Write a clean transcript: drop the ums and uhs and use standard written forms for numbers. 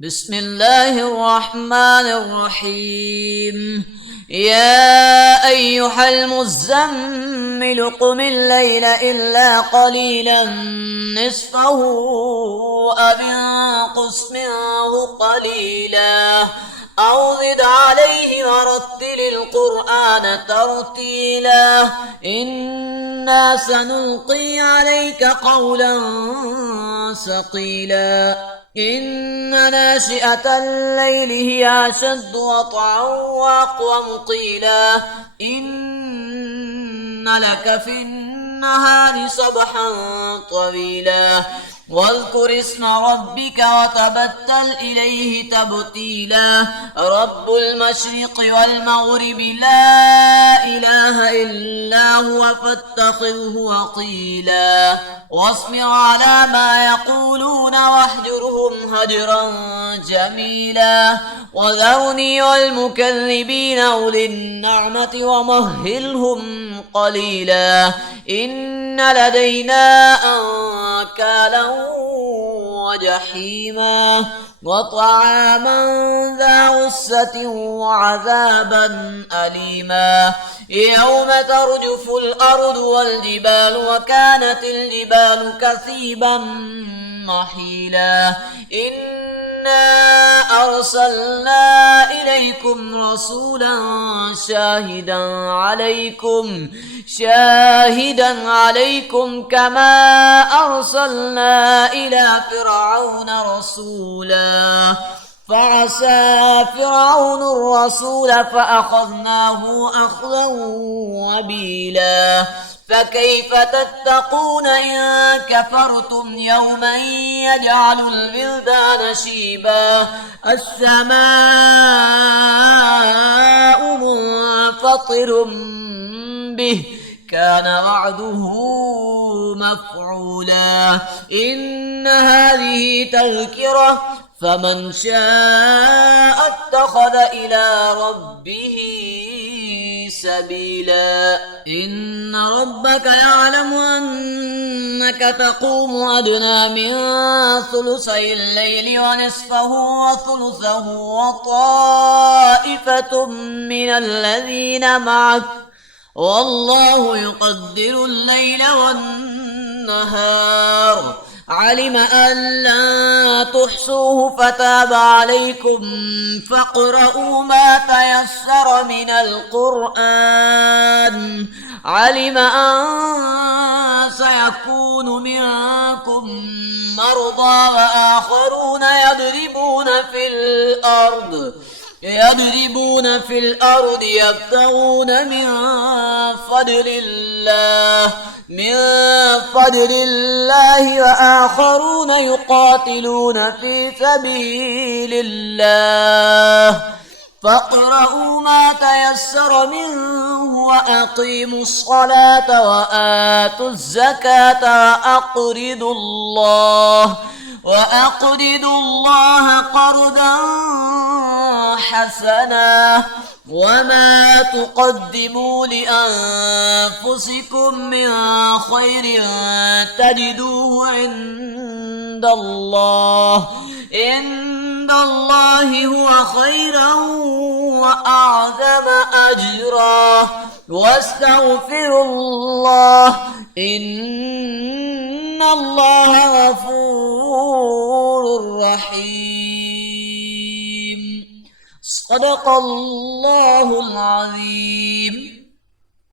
بسم الله الرحمن الرحيم. يا أيها المزمل قم الليل إلا قليلا نصفه أو انقص منه قليلا أو زد عليه ورتل القرآن ترتيلا إنا سنلقي عليك قولا ثقيلا إن ناشئة الليل هي أشد وطئا وأقوم قيلا إن لك في النهار سبحا طويلا واذكر اسم ربك وتبتل إليه تبتيلا رب المشرق والمغرب لا إله إلا هو فاتخذه وقيلا واصبر على ما يقولون واهجرهم هجرا جميلا وذرني والمكذبين أولي النعمة ومهلهم قليلا إن لدينا أنكالا وجحيما وطعاما ذا غصة وعذابا أليما يوم ترجف الأرض والجبال وكانت الجبال كثيبا محيلا إنا أرسلنا إليكم رسولا شاهدا عليكم كما أرسلنا إلى فرعون رسولا فعصى فرعون الرسول فأخذناه أخذا وبيلا فكيف تتقون إن كفرتم يوما يجعل الولدان شيبا السماء منفطر به كان وعده مفعولا إن هذه تذكرة فمن شاء اتخذ إلى ربه سبيلا إن ربك يعلم أنك تقوم أدنى من ثلثي الليل ونصفه وثلثه وطائفة من الذين معك والله يقدر الليل والنهار علم أن لا تحصوه فتاب عليكم فاقرؤوا ما تيسر من القرآن علم أن سيكون منكم مرضى وآخرون يضربون في الأرض يبتغون من فضل الله وآخرون يقاتلون في سبيل الله فاقرؤوا ما تيسر منه وأقيموا الصلاة وآتوا الزكاة وأقرضوا الله قرضا حسنا وما تقدموا لأنفسكم من خير تجدوه عند الله هو خيرا وأعظم أجرا واستغفروا الله إن الله غفور رحيم صدق الله العظيم.